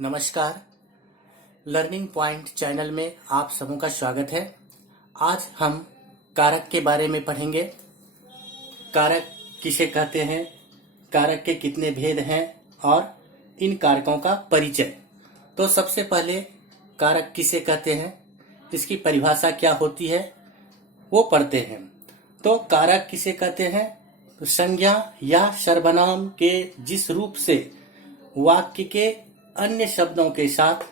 नमस्कार। Learning point channel में आप सबों का स्वागत है। आज हम कारक के बारे में पढ़ेंगे। कारक किसे कहते हैं, कारक के कितने भेद हैं और इन कारकों का परिचय। तो सबसे पहले कारक किसे कहते हैं, इसकी परिभाषा क्या होती है वो पढ़ते हैं। तो कारक किसे कहते हैं, तो संज्ञा या सर्वनाम के जिस रूप से वाक्य के अन्य शब्दों के साथ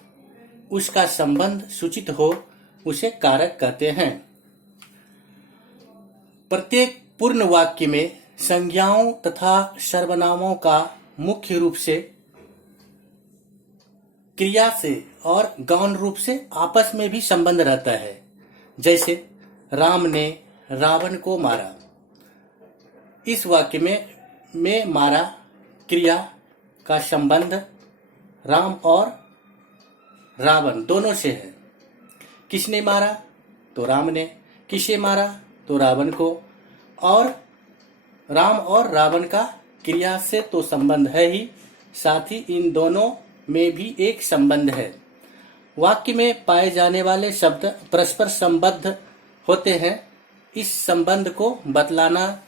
उसका संबंध सूचित हो उसे कारक कहते हैं। प्रत्येक पूर्ण वाक्य में संज्ञाओं तथा सर्वनामों का मुख्य रूप से क्रिया से और गौण रूप से आपस में भी संबंध रहता है। जैसे राम ने रावण को मारा, इस वाक्य में मारा क्रिया का संबंध राम और रावण दोनों से है। किसने मारा, तो राम ने। किसे मारा, तो रावण को। और राम और रावण का क्रिया से तो संबंध है ही, साथ ही इन दोनों में भी एक संबंध है। वाक्य में पाए जाने वाले शब्द परस्पर संबद्ध होते हैं। इस संबंध को बतलाना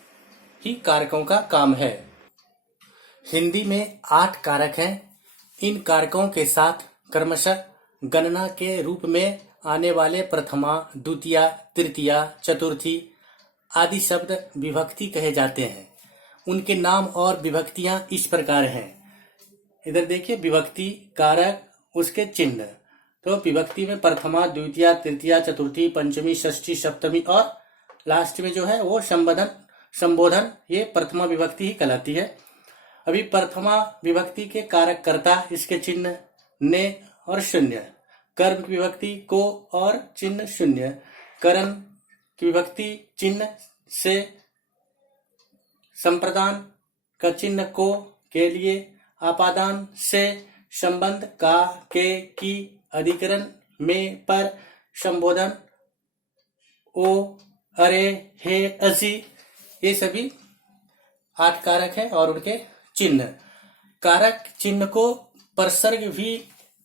ही कारकों का काम है। हिंदी में 8 कारक हैं। इन कारकों के साथ क्रमशः गणना के रूप में आने वाले प्रथमा, द्वितीया, तृतीया, चतुर्थी आदि शब्द विभक्ति कहे जाते हैं। उनके नाम और विभक्तियां इस प्रकार हैं। इधर देखिए, विभक्ति, कारक, उसके चिन्ह। तो विभक्ति में प्रथमा, द्वितीया, तृतीया, चतुर्थी, पंचमी, षष्ठी, सप्तमी और लास्ट में जो है वो संबोधन, ये प्रथमा विभक्ति ही कहलाती है। अभी प्रथमा विभक्ति के कारक कर्ता, इसके चिन्ह ने और शून्य। कर्म की विभक्ति को और चिन्ह शून्य। करण की विभक्ति चिन्ह से, संप्रदान का चिन्ह को के लिए, आपादान से, संबंध का, के, की, अधिकरण में, पर, संबोधन, ओ, अरे, हे, असी, ये सभी 8 कारक हैं और उनके चिन्ह। कारक चिन्ह को परसर्ग भी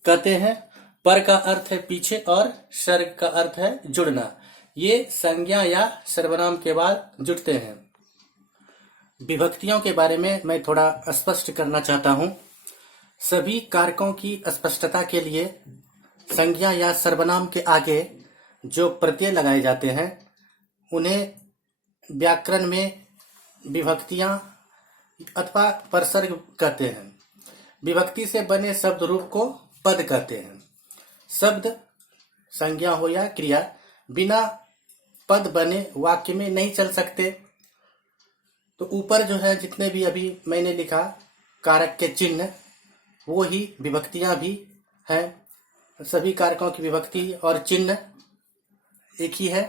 कहते हैं। पर का अर्थ है पीछे और सर्ग का अर्थ है जुड़ना। ये संज्ञा या सर्वनाम के बाद जुड़ते हैं। विभक्तियों के बारे में मैं थोड़ा स्पष्ट करना चाहता हूं। सभी कारकों की स्पष्टता के लिए संज्ञा या सर्वनाम के आगे जो प्रत्यय लगाए जाते हैं उन्हें व्याकरण में विभक्तियां अथवा परसर्ग कहते हैं। विभक्ति से बने शब्द रूप को पद कहते हैं। शब्द, संज्ञा हो या क्रिया, बिना पद बने वाक्य में नहीं चल सकते। तो ऊपर जो है जितने भी अभी मैंने लिखा कारक के चिन्ह, वो ही विभक्तियां भी हैं। सभी कारकों की विभक्ति और चिन्ह एक ही है।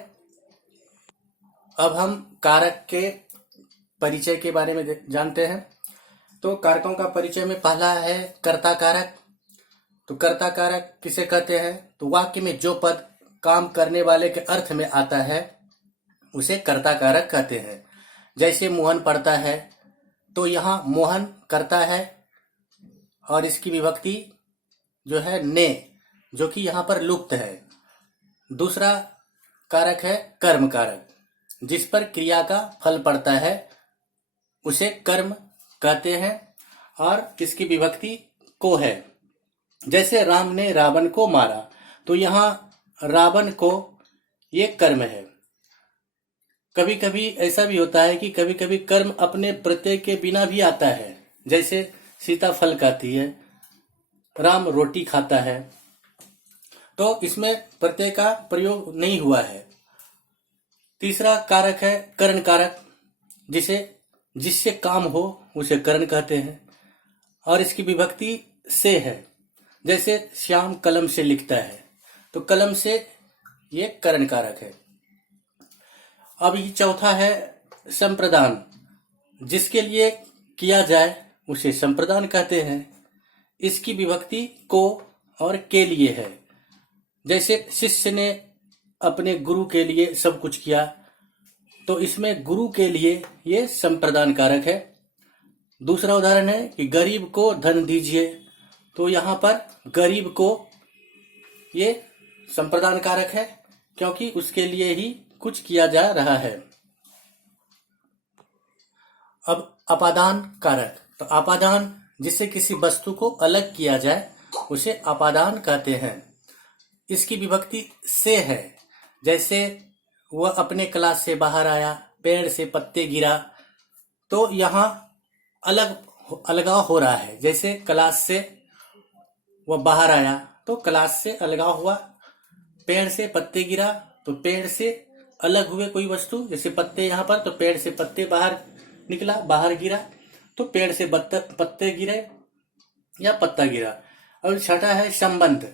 अब हम कारक के परिचय के बारे में जानते हैं। तो कारकों का परिचय में पहला है कर्ता कारक। तो कर्ता कारक किसे कहते हैं, तो वाक्य में जो पद काम करने वाले के अर्थ में आता है उसे कर्ता कारक कहते हैं। जैसे मोहन पढ़ता है, तो यहाँ मोहन कर्ता है और इसकी विभक्ति जो है ने, जो कि यहाँ पर लुप्त है। दूसरा कारक है कर्म कारक, जिस पर क्रिया का फल पड़ता है उसे कर्म कहते हैं और इसकी विभक्ति को है। जैसे राम ने रावण को मारा, तो यहाँ रावण को ये कर्म है। कभी कभी ऐसा भी होता है कि कभी कभी कर्म अपने प्रत्यय के बिना भी आता है। जैसे सीता फल खाती है, राम रोटी खाता है, तो इसमें प्रत्यय का प्रयोग नहीं हुआ है। तीसरा कारक है करण कारक, जिससे काम हो उसे करण कहते हैं और इसकी विभक्ति से है। जैसे श्याम कलम से लिखता है, तो कलम से ये करण कारक है। अब ये चौथा है संप्रदान, जिसके लिए किया जाए उसे संप्रदान कहते हैं। इसकी विभक्ति को और के लिए है। जैसे शिष्य ने अपने गुरु के लिए सब कुछ किया, तो इसमें गुरु के लिए ये संप्रदान कारक है। दूसरा उदाहरण है कि गरीब को धन दीजिए, तो यहाँ पर गरीब को ये संप्रदान कारक है, क्योंकि उसके लिए ही कुछ किया जा रहा है। अब अपादान कारक, तो अपादान जिससे किसी वस्तु को अलग किया जाए उसे अपादान कहते हैं। इसकी विभक्ति से है, जैसे वह अपने क्लास से बाहर आया, पेड़ से पत्ते गिरा, तो यहाँ अलगाव हो रहा है। जैसे क्लास से वह बाहर आया तो क्लास से अलगाव हुआ, पेड़ से पत्ते गिरा तो पेड़ से अलग हुए कोई वस्तु, जैसे पत्ते यहाँ पर, तो पेड़ से पत्ते बाहर निकला, बाहर गिरा तो पेड़ से पत्ते गिरे या पत्ता गिरा। और छठा है संबंध,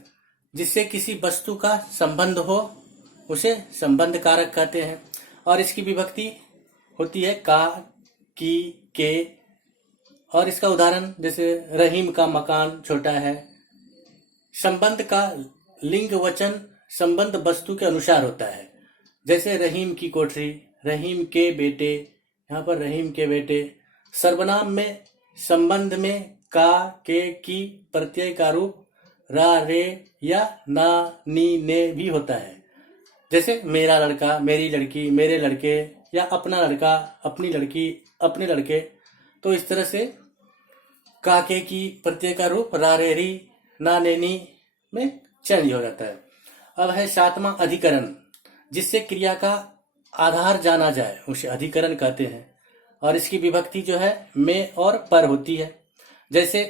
जिससे किसी वस्तु का संबंध हो उसे संबंध कारक कहते हैं। और इसकी विभक्ति होती है का, की, के। और इसका उदाहरण जैसे रहीम का मकान छोटा है। संबंध का लिंग वचन संबंध वस्तु के अनुसार होता है, जैसे रहीम की कोठरी, रहीम के बेटे, यहाँ पर रहीम के बेटे। सर्वनाम में संबंध में का, के, की प्रत्यय का रूप रा, रे या ना, नी, ने भी होता है। जैसे मेरा लड़का, मेरी लड़की, मेरे लड़के, या अपना लड़का, अपनी लड़की, अपने लड़के। तो इस तरह से का, के, की प्रत्यय का रूप रा, रे, री, ना, ने, नी में चेंज हो जाता है। अब है सातवां अधिकरण, जिससे क्रिया का आधार जाना जाए उसे अधिकरण कहते हैं। और इसकी विभक्ति जो है में और पर होती है। जैसे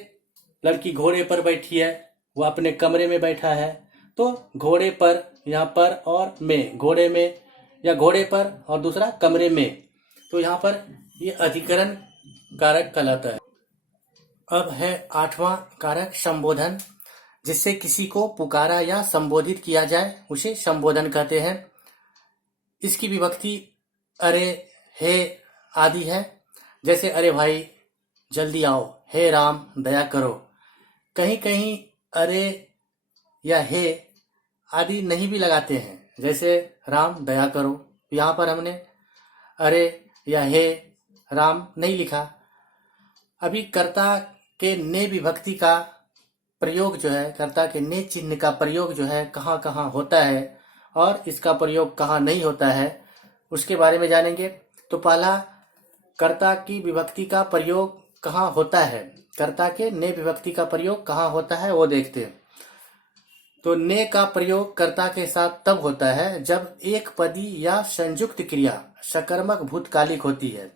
लड़की घोड़े पर बैठी है, वह अपने कमरे में बैठा है, तो घोड़े पर, यहाँ पर और में, घोड़े में या घोड़े पर, और दूसरा कमरे में, तो यहाँ पर ये अधिकरण कारक कहलाता है। अब है आठवां कारक संबोधन, जिससे किसी को पुकारा या संबोधित किया जाए उसे संबोधन कहते हैं। इसकी विभक्ति अरे, हे आदि है। जैसे अरे भाई जल्दी आओ, हे राम दया करो। कहीं कहीं अरे या हे आदि नहीं भी लगाते हैं, जैसे राम दया करो, यहाँ पर हमने अरे या हे राम नहीं लिखा। अभी कर्ता के ने विभक्ति का प्रयोग जो है, कर्ता के ने चिन्ह का प्रयोग जो है कहाँ कहाँ होता है और इसका प्रयोग कहाँ नहीं होता है, उसके बारे में जानेंगे। तो पहला, कर्ता की विभक्ति का प्रयोग कहाँ होता है, कर्ता के ने विभक्ति का प्रयोग कहाँ होता है वो देखते हैं। तो ने का प्रयोग कर्ता के साथ तब होता है जब एक पदी या संयुक्त क्रिया सकर्मक भूतकालिक होती है।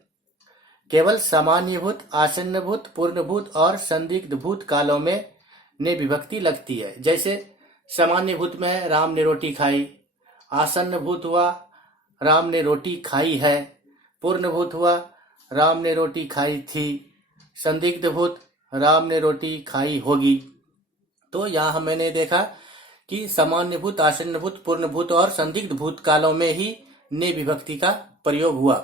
केवल सामान्यभूत, आसन्नभूत, पूर्णभूत और संदिग्ध भूत कालों में ने विभक्ति लगती है। जैसे सामान्य भूत में है राम ने रोटी खाई, आसन्न भूत हुआ राम ने रोटी खाई है, पूर्ण भूत हुआ राम ने रोटी खाई थी, संदिग्ध भूत राम ने रोटी खाई होगी। तो यहाँ मैंने देखा कि सामान्य भूत, आसन्न भूत, पूर्ण भूत और संदिग्ध भूत कालों में ही ने विभक्ति का प्रयोग हुआ।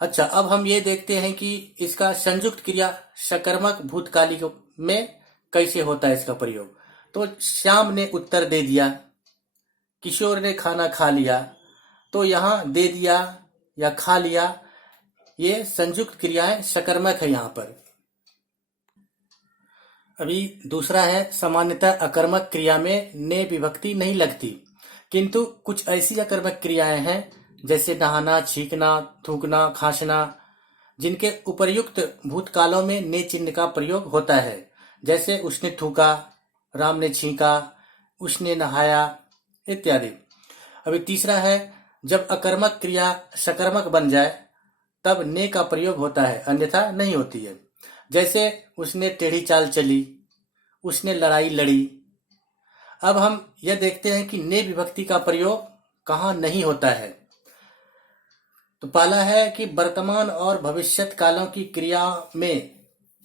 अच्छा, अब हम ये देखते हैं कि इसका संयुक्त क्रिया सकर्मक भूतकालिक में कैसे होता है इसका प्रयोग। तो श्याम ने उत्तर दे दिया, किशोर ने खाना खा लिया, तो यहाँ दे दिया या खा लिया ये संयुक्त क्रियाएं सकर्मक है यहाँ पर। अभी दूसरा है सामान्यतः अकर्मक क्रिया में ने विभक्ति नहीं लगती, किंतु कुछ ऐसी अकर्मक क्रियाएं हैं जैसे नहाना, छींकना, थूकना, खांसना, जिनके उपर्युक्त भूतकालों में ने चिन्ह का प्रयोग होता है। जैसे उसने थूका, राम ने छींका, उसने नहाया इत्यादि। अभी तीसरा है जब अकर्मक क्रिया सकर्मक बन जाए तब ने का प्रयोग होता है, अन्यथा नहीं होती है। जैसे उसने टेढ़ी चाल चली, उसने लड़ाई लड़ी। अब हम यह देखते हैं कि ने विभक्ति का प्रयोग कहाँ नहीं होता है। तो पहला है कि वर्तमान और भविष्यत कालों की क्रिया में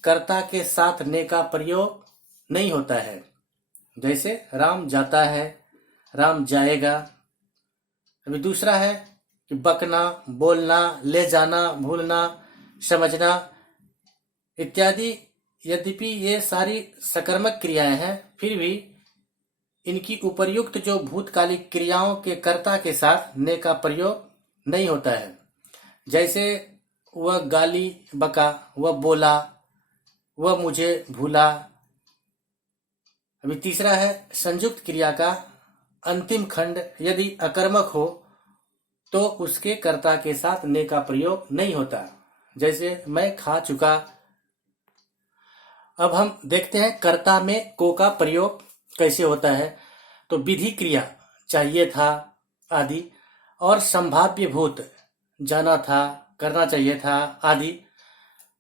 कर्ता के साथ ने का प्रयोग नहीं होता है। जैसे राम जाता है, राम जाएगा। अभी दूसरा है कि बकना, बोलना, ले जाना, भूलना, समझना इत्यादि। यद्यपि ये सारी सकर्मक क्रियाएं हैं, फिर भी इनकी उपर्युक्त जो भूतकालिक क्रियाओं के कर्ता के साथ ने का प्रयोग नहीं होता है। जैसे वह गाली बका, वह बोला, वह मुझे भूला, अभी तीसरा है संयुक्त क्रिया का अंतिम खंड यदि अकर्मक हो तो उसके कर्ता के साथ ने का प्रयोग नहीं होता। जैसे मैं खा चुका। अब हम देखते हैं कर्ता में को का प्रयोग कैसे होता है। तो विधि क्रिया चाहिए था आदि और संभाव्य भूत जाना था, करना चाहिए था आदि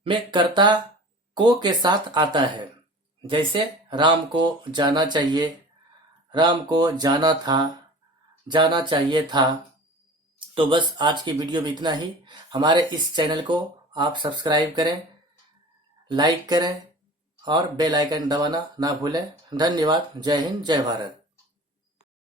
में कर्ता को के साथ आता है। जैसे राम को जाना चाहिए, राम को जाना था, जाना चाहिए था। तो बस आज की वीडियो में इतना ही। हमारे इस चैनल को आप सब्सक्राइब करें, लाइक करें और बेल आइकन दबाना ना भूलें। धन्यवाद। जय हिंद, जय भारत।